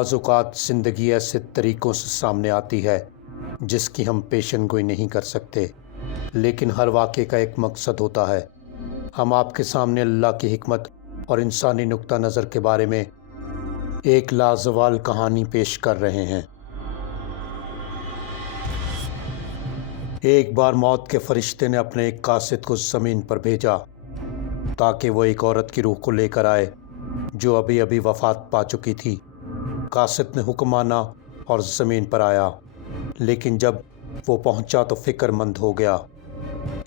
بعض اوقات زندگی ایسے طریقوں سے سامنے آتی ہے جس کی ہم پیشن گوئی نہیں کر سکتے، لیکن ہر واقعے کا ایک مقصد ہوتا ہے۔ ہم آپ کے سامنے اللہ کی حکمت اور انسانی نقطہ نظر کے بارے میں ایک لازوال کہانی پیش کر رہے ہیں۔ ایک بار موت کے فرشتے نے اپنے ایک قاصد کو زمین پر بھیجا تاکہ وہ ایک عورت کی روح کو لے کر آئے جو ابھی ابھی وفات پا چکی تھی۔ قاصد نے حکم مانا اور زمین پر آیا، لیکن جب وہ پہنچا تو فکر مند ہو گیا۔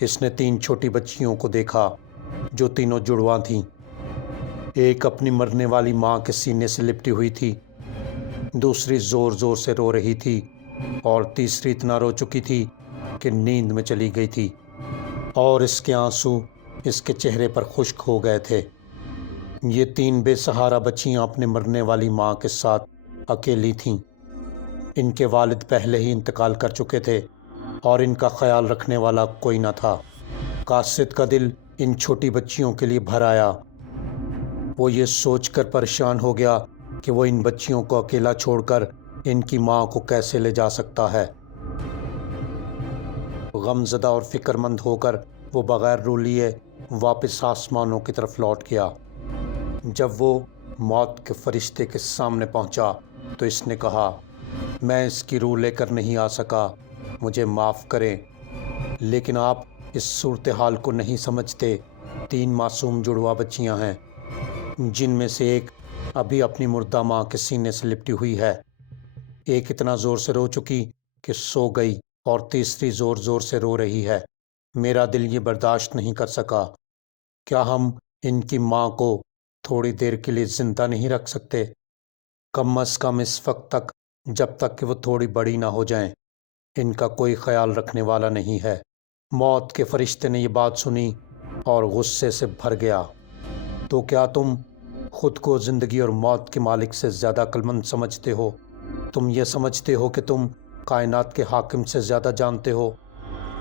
اس نے 3 چھوٹی بچیوں کو دیکھا جو تینوں جڑواں تھیں۔ ایک اپنی مرنے والی ماں کے سینے سے لپٹی ہوئی تھی، دوسری زور زور سے رو رہی تھی اور تیسری اتنا رو چکی تھی کہ نیند میں چلی گئی تھی، اور اس کے آنسو اس کے چہرے پر خشک ہو گئے تھے۔ یہ 3 بے سہارا بچیاں اپنے مرنے والی ماں کے ساتھ اکیلی تھیں۔ ان کے والد پہلے ہی انتقال کر چکے تھے اور ان کا خیال رکھنے والا کوئی نہ تھا۔ قاصد کا دل ان چھوٹی بچیوں کے لیے بھر آیا۔ وہ یہ سوچ کر پریشان ہو گیا کہ وہ ان بچیوں کو اکیلا چھوڑ کر ان کی ماں کو کیسے لے جا سکتا ہے۔ غمزدہ اور فکر مند ہو کر وہ بغیر رو لیے واپس آسمانوں کی طرف لوٹ گیا۔ جب وہ موت کے فرشتے کے سامنے پہنچا تو اس نے کہا، میں اس کی روح لے کر نہیں آ سکا، مجھے معاف کریں، لیکن آپ اس صورتحال کو نہیں سمجھتے۔ 3 معصوم جڑواں بچیاں ہیں، جن میں سے ایک ابھی اپنی مردہ ماں کے سینے سے لپٹی ہوئی ہے، ایک اتنا زور سے رو چکی کہ سو گئی، اور تیسری زور زور سے رو رہی ہے۔ میرا دل یہ برداشت نہیں کر سکا۔ کیا ہم ان کی ماں کو تھوڑی دیر کے لیے زندہ نہیں رکھ سکتے؟ کم از کم اس وقت تک، جب تک کہ وہ تھوڑی بڑی نہ ہو جائیں۔ ان کا کوئی خیال رکھنے والا نہیں ہے۔ موت کے فرشتے نے یہ بات سنی اور غصے سے بھر گیا۔ تو کیا تم خود کو زندگی اور موت کے مالک سے زیادہ عقلمند سمجھتے ہو؟ تم یہ سمجھتے ہو کہ تم کائنات کے حاکم سے زیادہ جانتے ہو؟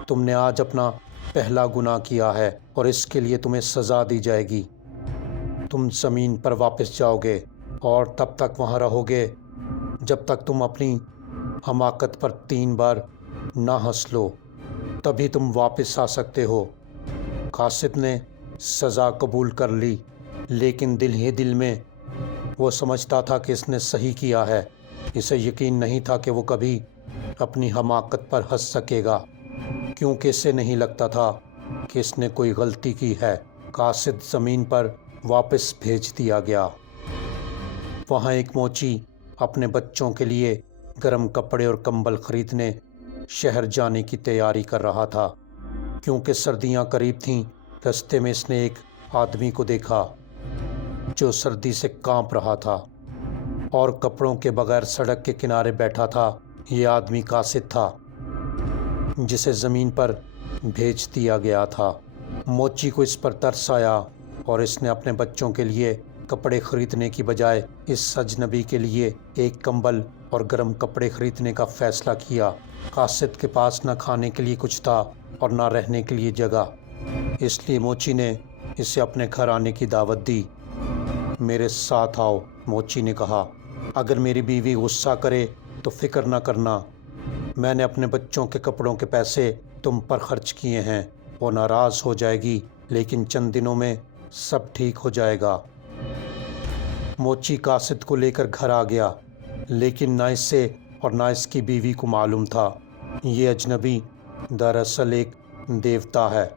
تم نے آج اپنا پہلا گناہ کیا ہے اور اس کے لیے تمہیں سزا دی جائے گی۔ تم زمین پر واپس جاؤ گے اور تب تک وہاں رہو گے جب تک تم اپنی حماقت پر 3 بار نہ ہنس لو، تبھی تم واپس آ سکتے ہو۔ قاصد نے سزا قبول کر لی، لیکن دل ہی دل میں وہ سمجھتا تھا کہ اس نے صحیح کیا ہے۔ اسے یقین نہیں تھا کہ وہ کبھی اپنی حماقت پر ہنس سکے گا، کیونکہ اسے نہیں لگتا تھا کہ اس نے کوئی غلطی کی ہے۔ قاصد زمین پر واپس بھیج دیا گیا۔ وہاں ایک موچی اپنے بچوں کے لیے گرم کپڑے اور کمبل خریدنے شہر جانے کی تیاری کر رہا تھا۔ کیونکہ سردیاں قریب تھیں، رستے میں اس نے ایک آدمی کو دیکھا جو سردی سے کانپ رہا تھا اور کپڑوں کے بغیر سڑک کے کنارے بیٹھا تھا۔ یہ آدمی قاصد تھا جسے زمین پر بھیج دیا گیا تھا۔ موچی کو اس پر ترس آیا اور اس نے اپنے بچوں کے لیے کپڑے خریدنے کی بجائے اس اجنبی کے لیے ایک کمبل اور گرم کپڑے خریدنے کا فیصلہ کیا۔ قاصد کے پاس نہ کھانے کے لیے کچھ تھا اور نہ رہنے کے لیے جگہ، اس لیے موچی نے اسے اپنے گھر آنے کی دعوت دی۔ میرے ساتھ آؤ، موچی نے کہا۔ اگر میری بیوی غصہ کرے تو فکر نہ کرنا، میں نے اپنے بچوں کے کپڑوں کے پیسے تم پر خرچ کیے ہیں۔ وہ ناراض ہو جائے گی، لیکن چند دنوں میں سب ٹھیک ہو جائے گا۔ موچی قاصد کو لے کر گھر آ گیا، لیکن نہ اسے اور نہ اس کی بیوی کو معلوم تھا یہ اجنبی دراصل ایک دیوتا ہے۔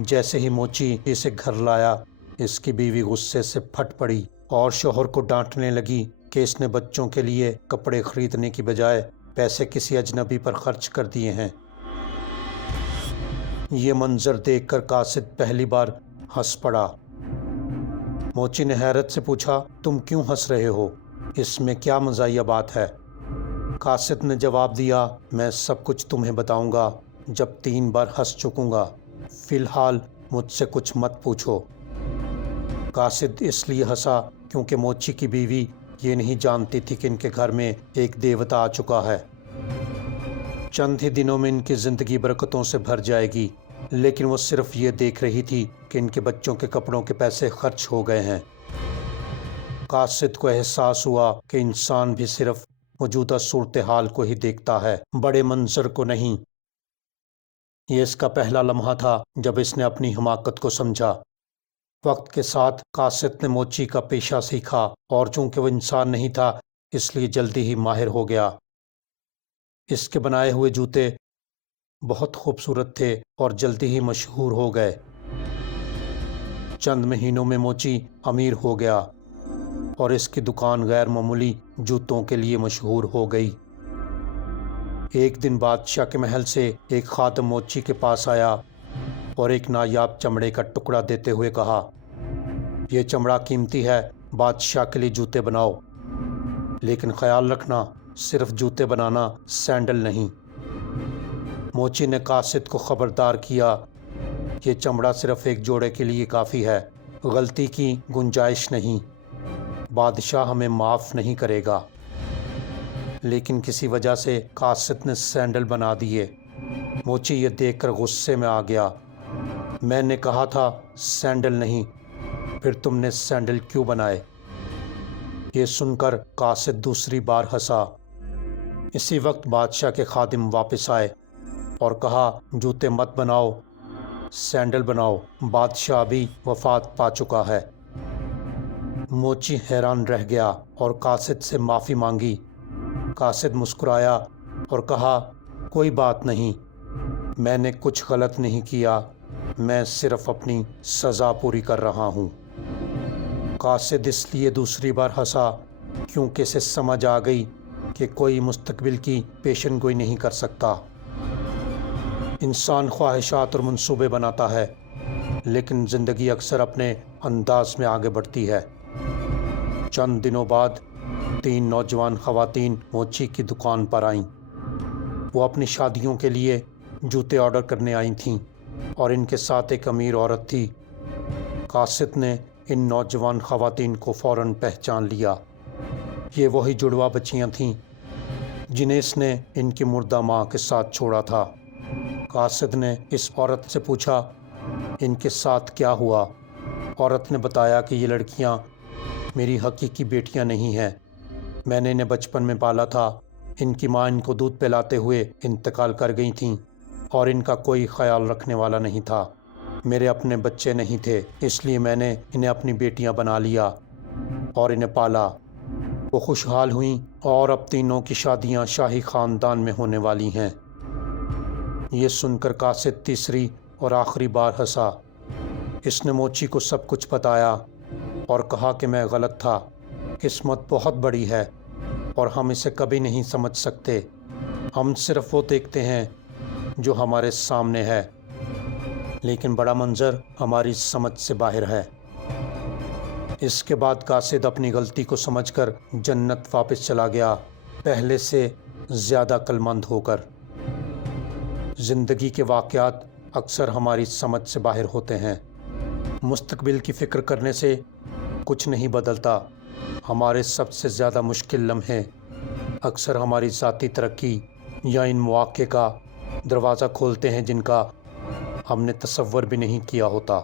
جیسے ہی موچی اسے گھر لایا، اس کی بیوی غصے سے پھٹ پڑی اور شوہر کو ڈانٹنے لگی کہ اس نے بچوں کے لیے کپڑے خریدنے کی بجائے پیسے کسی اجنبی پر خرچ کر دیے ہیں۔ یہ منظر دیکھ کر قاصد پہلی بار ہنس پڑا۔ موچی نے حیرت سے پوچھا، تم کیوں ہنس رہے ہو؟ اس میں کیا مزاحیہ بات ہے؟ قاصد نے جواب دیا، میں سب کچھ تمہیں بتاؤں گا جب 3 بار ہنس چکوں گا، فی الحال مجھ سے کچھ مت پوچھو۔ قاصد اس لیے ہنسا کیونکہ موچی کی بیوی یہ نہیں جانتی تھی کہ ان کے گھر میں ایک دیوتا آ چکا ہے۔ چند ہی دنوں میں ان کی زندگی برکتوں سے بھر جائے گی، لیکن وہ صرف یہ دیکھ رہی تھی کہ ان کے بچوں کے کپڑوں کے پیسے خرچ ہو گئے ہیں۔ قاصد کو احساس ہوا کہ انسان بھی صرف موجودہ صورتحال کو ہی دیکھتا ہے، بڑے منظر کو نہیں۔ یہ اس کا پہلا لمحہ تھا جب اس نے اپنی حماقت کو سمجھا۔ وقت کے ساتھ قاصد نے موچی کا پیشہ سیکھا، اور چونکہ وہ انسان نہیں تھا اس لیے جلدی ہی ماہر ہو گیا۔ اس کے بنائے ہوئے جوتے بہت خوبصورت تھے اور جلدی ہی مشہور ہو گئے۔ چند مہینوں میں موچی امیر ہو گیا اور اس کی دکان غیر معمولی جوتوں کے لیے مشہور ہو گئی۔ ایک دن بادشاہ کے محل سے ایک خادم موچی کے پاس آیا اور ایک نایاب چمڑے کا ٹکڑا دیتے ہوئے کہا، یہ چمڑا قیمتی ہے، بادشاہ کے لیے جوتے بناؤ، لیکن خیال رکھنا صرف جوتے بنانا، سینڈل نہیں۔ موچی نے قاصد کو خبردار کیا، یہ چمڑا صرف ایک جوڑے کے لیے کافی ہے، غلطی کی گنجائش نہیں، بادشاہ ہمیں معاف نہیں کرے گا۔ لیکن کسی وجہ سے قاصد نے سینڈل بنا دیے۔ موچی یہ دیکھ کر غصے میں آ گیا، میں نے کہا تھا سینڈل نہیں، پھر تم نے سینڈل کیوں بنائے؟ یہ سن کر قاصد دوسری بار ہنسا۔ اسی وقت بادشاہ کے خادم واپس آئے اور کہا، جوتے مت بناؤ، سینڈل بناؤ، بادشاہ بھی وفات پا چکا ہے۔ موچی حیران رہ گیا اور قاصد سے معافی مانگی۔ قاصد مسکرایا اور کہا، کوئی بات نہیں، میں نے کچھ غلط نہیں کیا، میں صرف اپنی سزا پوری کر رہا ہوں۔ قاصد اس لیے دوسری بار ہنسا کیونکہ اسے سمجھ آ گئی کہ کوئی مستقبل کی پیشن گوئی نہیں کر سکتا۔ انسان خواہشات اور منصوبے بناتا ہے، لیکن زندگی اکثر اپنے انداز میں آگے بڑھتی ہے۔ چند دنوں بعد 3 نوجوان خواتین موچی کی دکان پر آئیں۔ وہ اپنی شادیوں کے لیے جوتے آرڈر کرنے آئی تھیں اور ان کے ساتھ ایک امیر عورت تھی۔ قاصد نے ان نوجوان خواتین کو فوراً پہچان لیا۔ یہ وہی جڑواں بچیاں تھیں جنہیں اس نے ان کی مردہ ماں کے ساتھ چھوڑا تھا۔ قاصد نے اس عورت سے پوچھا، ان کے ساتھ کیا ہوا؟ عورت نے بتایا کہ یہ لڑکیاں میری حقیقی بیٹیاں نہیں ہیں، میں نے انہیں بچپن میں پالا تھا، ان کی ماں ان کو دودھ پلاتے ہوئے انتقال کر گئی تھیں اور ان کا کوئی خیال رکھنے والا نہیں تھا، میرے اپنے بچے نہیں تھے، اس لیے میں نے انہیں اپنی بیٹیاں بنا لیا اور انہیں پالا۔ وہ خوشحال ہوئیں اور اب تینوں کی شادیاں شاہی خاندان میں ہونے والی ہیں۔ یہ سن کر قاصد تیسری اور آخری بار ہنسا۔ اس نے موچی کو سب کچھ بتایا اور کہا کہ میں غلط تھا، قسمت بہت بڑی ہے اور ہم اسے کبھی نہیں سمجھ سکتے، ہم صرف وہ دیکھتے ہیں جو ہمارے سامنے ہے، لیکن بڑا منظر ہماری سمجھ سے باہر ہے۔ اس کے بعد قاصد اپنی غلطی کو سمجھ کر جنت واپس چلا گیا، پہلے سے زیادہ عقلمند ہو کر۔ زندگی کے واقعات اکثر ہماری سمجھ سے باہر ہوتے ہیں۔ مستقبل کی فکر کرنے سے کچھ نہیں بدلتا۔ ہمارے سب سے زیادہ مشکل لمحے اکثر ہماری ذاتی ترقی یا ان مواقع کا دروازہ کھولتے ہیں جن کا ہم نے تصور بھی نہیں کیا ہوتا۔